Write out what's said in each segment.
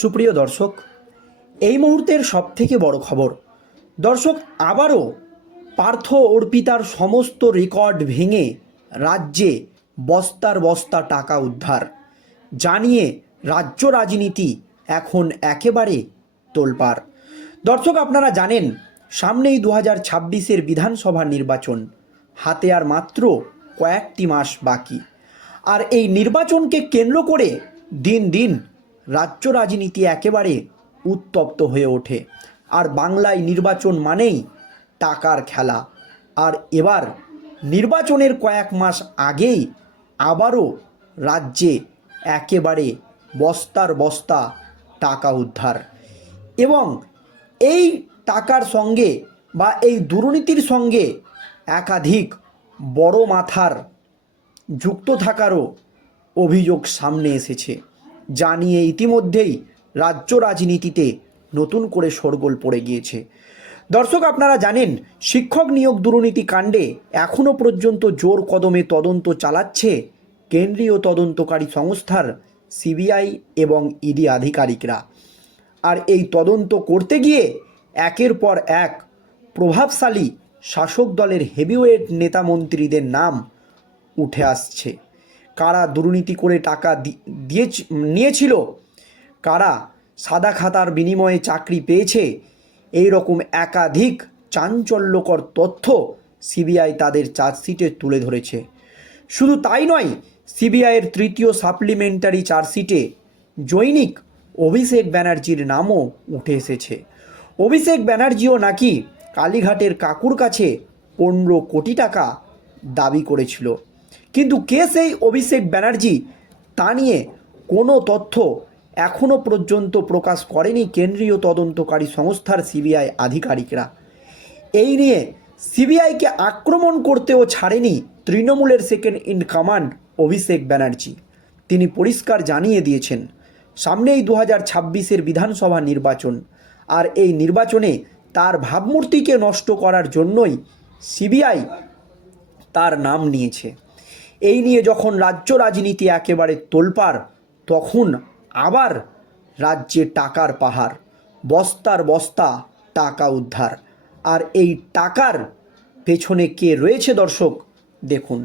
সুপ্রিয় দর্শক, এই মুহূর্তের সবথেকে বড় খবর, দর্শক, আবারও পার্থ অর্পিতার সমস্ত রেকর্ড ভেঙে রাজ্যে বস্তার বস্তা টাকা উদ্ধার, জানিয়ে রাজ্য রাজনীতি এখন একেবারে তোলপার দর্শক, আপনারা জানেন, সামনেই দু হাজার ছাব্বিশের বিধানসভা নির্বাচন, হাতে আর মাত্র কয়েকটি মাস বাকি। আর এই নির্বাচনকে কেন্দ্র করে দিন দিন রাজ্য রাজনীতি একেবারে উত্তপ্ত হয়ে ওঠে। আর বাংলায় নির্বাচন মানেই টাকার খেলা। আর এবার নির্বাচনের কয়েক মাস আগেই আবারও রাজ্যে একেবারে বস্তার বস্তা টাকা উদ্ধার। এবং এই টাকার সঙ্গে বা এই দুর্নীতির সঙ্গে একাধিক বড় মাথার যুক্ত থাকারও অভিযোগ সামনে এসেছে। যা নিয়ে ইতিমধ্যেই রাজ্য রাজনীতিতে নতুন করে শোরগোল পড়ে গিয়েছে। দর্শক, আপনারা জানেন, শিক্ষক নিয়োগ দুর্নীতি কাণ্ডে এখনও পর্যন্ত জোর কদমে তদন্ত চালাচ্ছে কেন্দ্রীয় তদন্তকারী সংস্থার সিবিআই এবং ইডি আধিকারিকরা। আর এই তদন্ত করতে গিয়ে একের পর এক প্রভাবশালী শাসক দলের হেভিওয়েট নেতা মন্ত্রীদের নাম উঠে আসছে। কারা দুর্নীতি করে টাকা দিয়ে নিয়েছিল? কারা সাদা খাতার বিনিময়ে চাকরি পেয়েছে? এই রকম একাধিক চাঞ্চল্যকর তথ্য সিবিআই তাদের চার্জশিটে তুলে ধরেছে। শুধু তাই নয় সিবিআইয়ের তৃতীয় সাপ্লিমেন্টারি চার্জশিটে জৈনিক অভিষেক ব্যানার্জির নামও উঠে এসেছে। অভিষেক ব্যানার্জিও নাকি কালীঘাটের কাকুর কাছে পনেরো কোটি টাকা দাবি করেছিল। কিন্তু কে সেই অভিষেক ব্যানার্জি তা নিয়ে কোনো তথ্য এখনও পর্যন্ত প্রকাশ করেনি কেন্দ্রীয় তদন্তকারী সংস্থার সিবিআই আধিকারিকরা। এই নিয়ে সিবিআইকে আক্রমণ করতেও ছাড়েনি তৃণমূলের second in command Abhishek Banerjee. তিনি পরিষ্কার জানিয়ে দিয়েছেন, সামনেই দু হাজার ছাব্বিশের বিধানসভা নির্বাচন আর এই নির্বাচনে তার ভাবমূর্তিকে নষ্ট করার জন্যই সিবিআই তার নাম নিয়েছে। এই নিয়ে যখন রাজ্য রাজনীতি একেবারে তোলপাড়, তখন আবার রাজ্যে টাকার পাহাড়, বস্তার বস্তা, টাকা উদ্ধার। আর এই টাকার পেছনে কে রয়েছে দর্শক, দেখুন।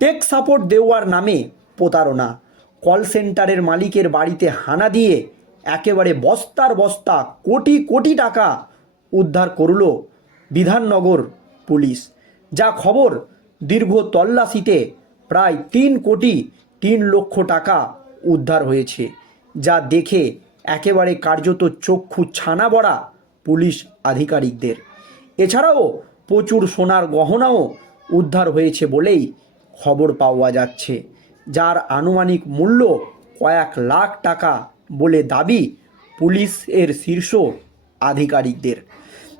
টেক সাপোর্ট দেওয়ার নামে প্রতারণা। কল সেন্টারের মালিকের বাড়িতে হানা দিয়ে একেবারে বস্তার বস্তা, কোটি কোটি টাকা উদ্ধার করল বিধাননগর পুলিশ। যা খবর দীর্ঘ তল্লাশিতে প্রায় তিন কোটি তিন লক্ষ টাকা উদ্ধার হয়েছে। যা দেখে একেবারে কার্যত চক্ষু ছানা বড়া পুলিশ আধিকারিকদের। এছাড়াও প্রচুর সোনার গহনাও উদ্ধার হয়েছে বলেই খবর পাওয়া যাচ্ছে। যার আনুমানিক মূল্য কয়েক লাখ টাকা বলে দাবি পুলিশের শীর্ষ আধিকারিকদের।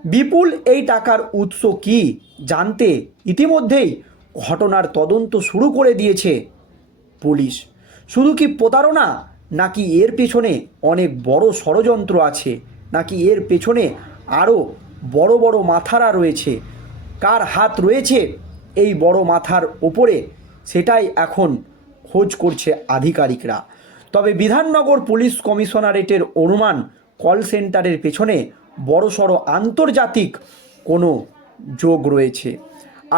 বিপুল এই টাকার উৎস কি জানতে ইতিমধ্যেই ঘটনার তদন্ত শুরু করে দিয়েছে পুলিশ। শুধু কি প্রতারণা, নাকি এর পেছনে অনেক বড় ষড়যন্ত্র আছে? নাকি এর পেছনে আরও বড় বড় মাথারা রয়েছে? কার হাত রয়েছে এই বড় মাথার ওপরে? সেটাই এখন খোঁজ করছে আধিকারিকরা। তবে বিধাননগর পুলিশ কমিশনারেটের অনুমান, কল সেন্টারের পেছনে বড়সড় আন্তর্জাতিক কোনো যোগ রয়েছে।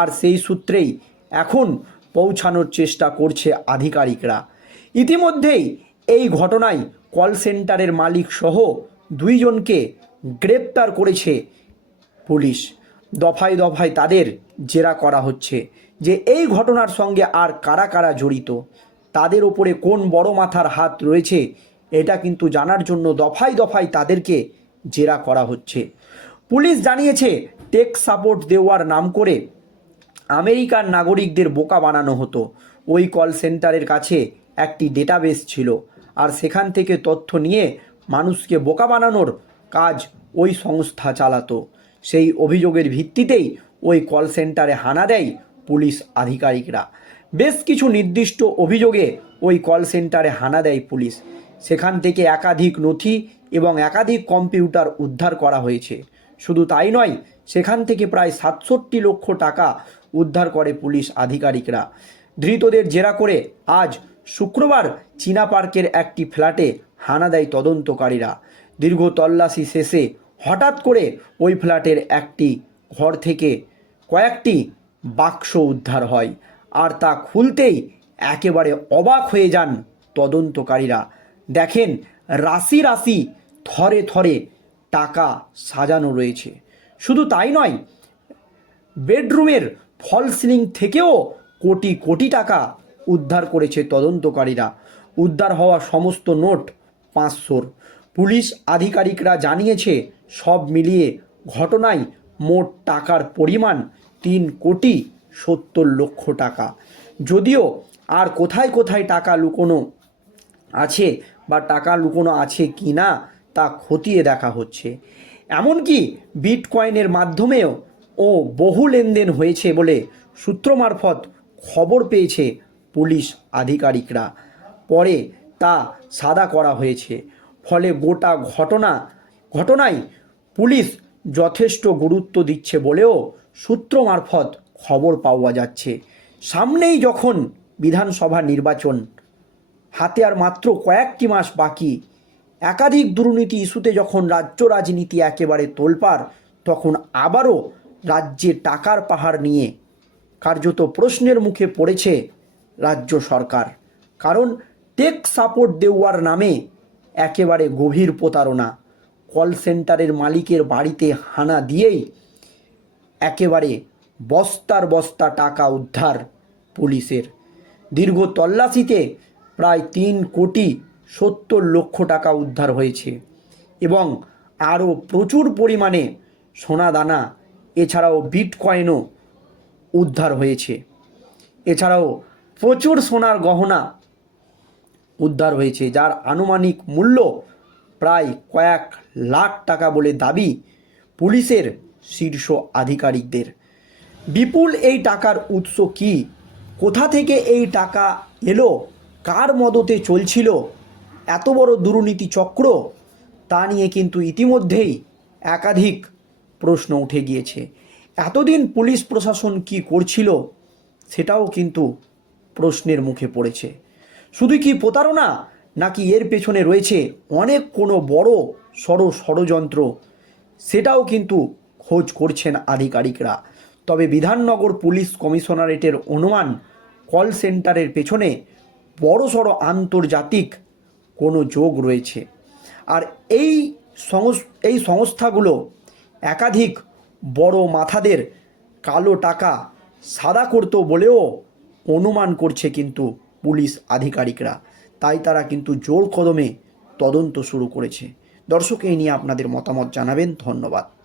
আর সেই সূত্রেই এখন পৌঁছানোর চেষ্টা করছে আধিকারিকরা। ইতিমধ্যেই এই ঘটনায় কল সেন্টারের মালিক সহ দুইজনকে গ্রেপ্তার করেছে পুলিশ। দফায় দফায় তাদের জেরা করা হচ্ছে যে এই ঘটনার সঙ্গে আর কারা কারা জড়িত, তাদের ওপরে কোন বড় মাথার হাত রয়েছে, এটা কিন্তু জানার জন্য দফায় দফায় তাদেরকে জেরা করা হচ্ছে। পুলিশ জানিয়েছে, টেক সাপোর্ট দেওয়ার নাম করে আমেরিকার নাগরিকদের বোকা বানানো হতো। ওই কল সেন্টারের কাছে একটি ডেটাবেস ছিল। আর সেখান থেকে তথ্য নিয়ে মানুষকে বোকা বানানোর কাজ ওই সংস্থা চালাতো। সেই অভিযোগের ভিত্তিতেই ওই কল সেন্টারে হানা দেয় পুলিশ আধিকারিকরা। বেশ কিছু নির্দিষ্ট অভিযোগে ওই কল সেন্টারে হানা দেয় পুলিশ। সেখান থেকে একাধিক নথি এবং একাধিক কম্পিউটার উদ্ধার করা হয়েছে। শুধু তাই নয়, সেখান থেকে প্রায় সাতষট্টি লক্ষ টাকা উদ্ধার করে পুলিশ আধিকারিকরা। ধৃতদের জেরা করে আজ শুক্রবার চীনা পার্কের একটি ফ্ল্যাটে হানা দেয় তদন্তকারীরা। দীর্ঘ তল্লাশি শেষে হঠাৎ করে ওই ফ্ল্যাটের একটি ঘর থেকে কয়েকটি বাক্স উদ্ধার হয় আর তা খুলতেই একেবারে অবাক হয়ে যান তদন্তকারীরা। দেখেন, রাশি রাশি থরে থরে টাকা সাজানো রয়েছে। শুধু তাই নয়, বেডরুমের ফল সিলিং থেকেও কোটি কোটি টাকা উদ্ধার করেছে তদন্তকারীরা। উদ্ধার হওয়া সমস্ত নোট পাঁচশোর। পুলিশ আধিকারিকরা জানিয়েছে, সব মিলিয়ে ঘটনায় মোট টাকার পরিমাণ তিন কোটি সত্তর লক্ষ টাকা। যদিও আর কোথায় কোথায় টাকা লুকোনো আছে বা টাকা লুকোনো আছে কি না তা খতিয়ে দেখা হচ্ছে। এমনকি বিটকয়েনের মাধ্যমেও ও বহু লেনদেন হয়েছে বলে সূত্র মারফত খবর পেয়েছে পুলিশ আধিকারিকরা। পরে তা সাদা করা হয়েছে। ফলে গোটা ঘটনা, ঘটনায় পুলিশ যথেষ্ট গুরুত্ব দিচ্ছে বলেও সূত্র মারফত খবর পাওয়া যাচ্ছে। সামনেই যখন বিধানসভা নির্বাচন, হাতে আর মাত্র কয়েকটি মাস বাকি, একাধিক দুর্নীতি ইস্যুতে যখন রাজ্য রাজনীতি একেবারে তোলপাড়, তখন আবারও রাজ্যে টাকার পাহাড় নিয়ে কার্যত প্রশ্নের মুখে পড়েছে রাজ্য সরকার। কারণ টেক সাপোর্ট দেওয়ার নামে একেবারে গভীর প্রতারণা। কল সেন্টারের মালিকের বাড়িতে হানা দিয়েই একেবারে বস্তার বস্তা টাকা উদ্ধার পুলিশের। দীর্ঘ তল্লাশিতে প্রায় তিন কোটি সত্তর লক্ষ টাকা উদ্ধার হয়েছে এবং আরও প্রচুর পরিমাণে সোনা এছাড়াও বিটকয়েনও উদ্ধার হয়েছে। এছাড়াও প্রচুর সোনার গহনা উদ্ধার হয়েছে, যার আনুমানিক মূল্য প্রায় কয়েক লাখ টাকা বলে দাবি পুলিশের শীর্ষ আধিকারিকদের। বিপুল এই টাকার উৎস কি? কোথা থেকে এই টাকা এলো? কার মদতে চলছিল? এত বড় দুর্নীতি চক্র? তা নিয়ে কিন্তু ইতিমধ্যেই একাধিক প্রশ্ন উঠে গিয়েছে। এতদিন পুলিশ প্রশাসন কি করছিল সেটাও কিন্তু প্রশ্নের মুখে পড়েছে। শুধু কি প্রতারণা নাকি এর পেছনে রয়েছে অনেক কোনো বড় সড় ষড়যন্ত্র সেটাও কিন্তু খোঁজ করছেন আধিকারিকরা। তবে বিধাননগর পুলিশ কমিশনারেটের অনুমান, কল সেন্টারের পেছনে বড় বড়সড় আন্তর্জাতিক কোনো যোগ রয়েছে। আর এই এই সংস্থাগুলো একাধিক বড় মাথাদের কালো টাকা সাদা করত বলেও অনুমান করছে কিন্তু পুলিশ আধিকারিকরা। তাই তারা কিন্তু জোর কদমে তদন্ত শুরু করেছে। দর্শক, এই নিয়ে আপনাদের মতামত জানাবেন। ধন্যবাদ।